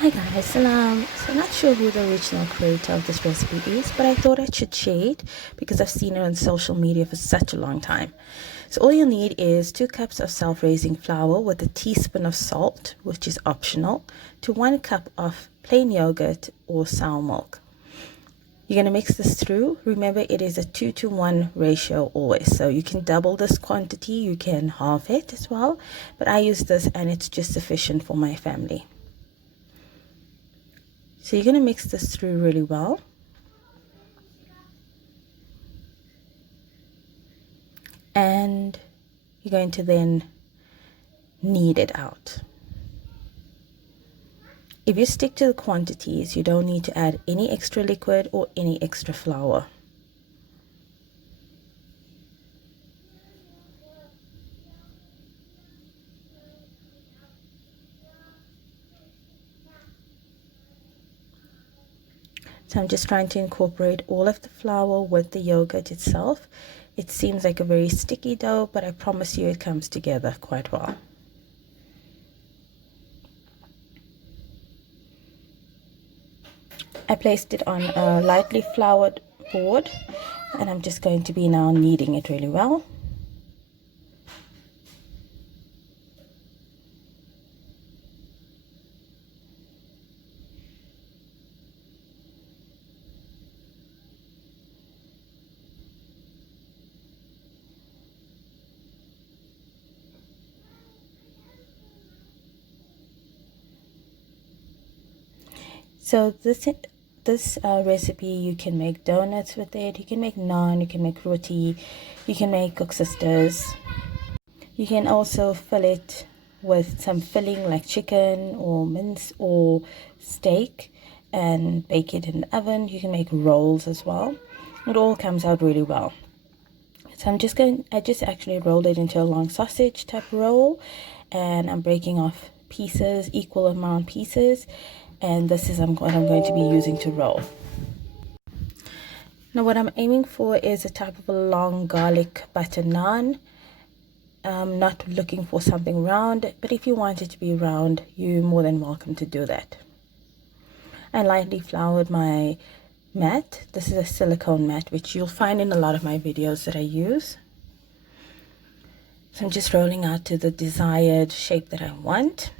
Hi guys, so I'm not sure who the original creator of this recipe is, but I thought I should share it because I've seen it on social media for such a long time. So all you'll need is 2 cups of self-raising flour with a teaspoon of salt, which is optional, to 1 cup of plain yogurt or sour milk. You're going to mix this through. Remember, it is a 2-to-1 ratio always. So you can double this quantity, you can halve it as well, but I use this and it's just sufficient for my family. So you're going to mix this through really well. And you're going to then knead it out. If you stick to the quantities, you don't need to add any extra liquid or any extra flour. So I'm just trying to incorporate all of the flour with the yogurt itself. It seems like a very sticky dough, but I promise you it comes together quite well. I placed it on a lightly floured board, and I'm just going to be now kneading it really well. So this recipe, you can make donuts with it, you can make naan, you can make roti, you can make cook sisters. You can also fill it with some filling like chicken or mince or steak and bake it in the oven. You can make rolls as well. It all comes out really well. So I just actually rolled it into a long sausage type roll, and I'm breaking off pieces, equal amount pieces, and this is what I'm going to be using to roll. Now what I'm aiming for is a type of a long garlic butter naan. I'm not looking for something round, but if you want it to be round, you're more than welcome to do that. I lightly floured my mat. This is a silicone mat, which you'll find in a lot of my videos that I use. So I'm just rolling out to the desired shape that I want.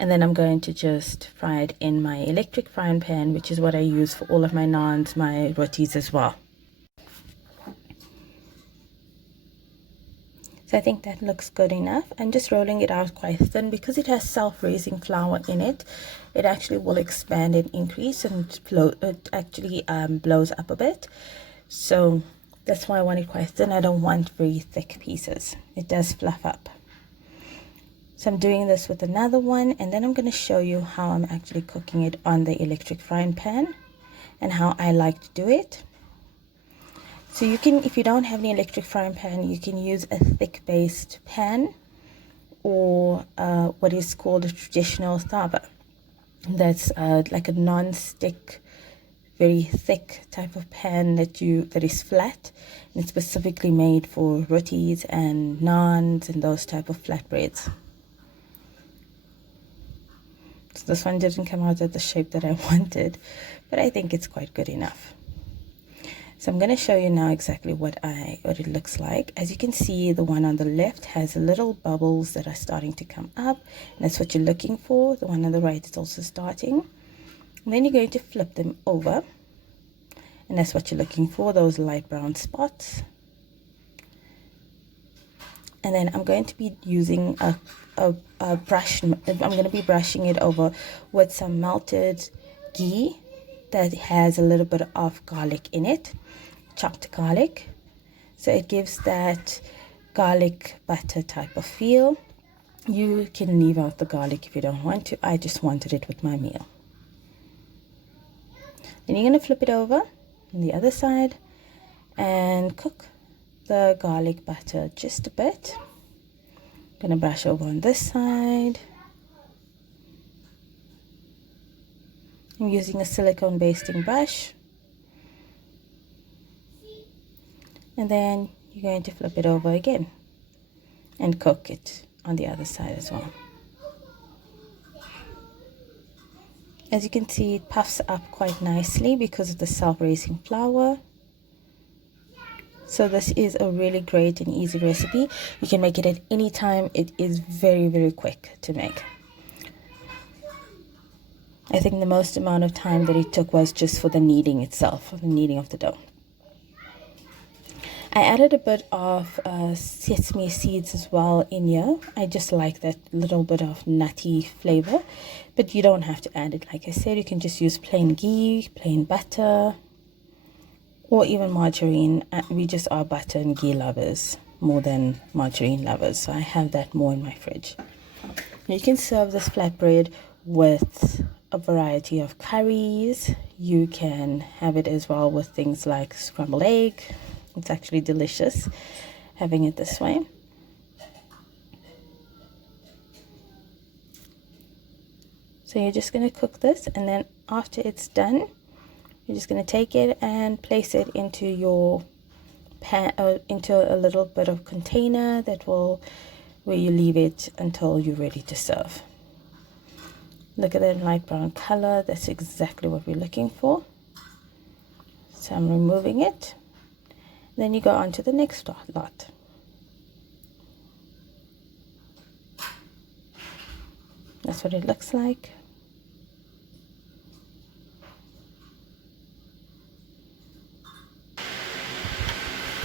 And then I'm going to just fry it in my electric frying pan, which is what I use for all of my naans, my rotis as well. So I think that looks good enough. I'm just rolling it out quite thin because it has self-raising flour in it. It actually will expand and increase, and it actually blows up a bit. So that's why I want it quite thin. I don't want very thick pieces. It does fluff up. So I'm doing this with another one, and then I'm going to show you how I'm actually cooking it on the electric frying pan and how I like to do it. So you can, if you don't have an electric frying pan, you can use a thick based pan or what is called a traditional tawa. That's like a non-stick, very thick type of pan that is flat, and it's specifically made for rotis and naans and those type of flatbreads. So this one didn't come out at the shape that I wanted, but I think it's quite good enough. So I'm going to show you now exactly what it looks like. As you can see, the one on the left has little bubbles that are starting to come up, and that's what you're looking for. The one on the right is also starting. And then you're going to flip them over, and that's what you're looking for, those light brown spots. And then I'm going to be using a brush. I'm going to be brushing it over with some melted ghee that has a little bit of garlic in it, chopped garlic. So it gives that garlic butter type of feel. You can leave out the garlic if you don't want to. I just wanted it with my meal. Then you're going to flip it over on the other side and cook the garlic butter just a bit. I'm going to brush over on this side. I'm using a silicone basting brush. And then you're going to flip it over again and cook it on the other side as well. As you can see, it puffs up quite nicely because of the self-raising flour. So this is a really great and easy recipe. You can make it at any time. It is very, very quick to make. I think the most amount of time that it took was just for the kneading itself, for the kneading of the dough. I added a bit of sesame seeds as well in here. I just like that little bit of nutty flavor, but you don't have to add it. Like I said, you can just use plain ghee, plain butter, or even margarine. We just are butter and ghee lovers more than margarine lovers, so I have that more in my fridge. You can serve this flatbread with a variety of curries. You can have it as well with things like scrambled egg. It's actually delicious having it this way. So you're just going to cook this, and then after it's done, you're just going to take it and place it into your pan, into a little bit of container where you leave it until you're ready to serve. Look at that light brown color. That's exactly what we're looking for. So I'm removing it. Then you go on to the next lot. That's what it looks like.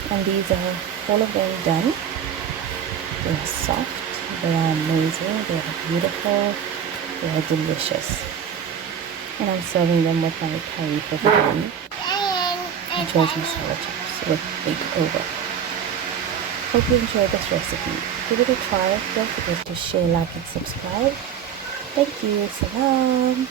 And these are all of them done. They are soft, they are amazing, they are beautiful, they are delicious. And I'm serving them with my curry for the bun, which was masala chips with big over. Hope you enjoyed this recipe. Give it a try. Don't forget to share, like, and subscribe. Thank you. Salam.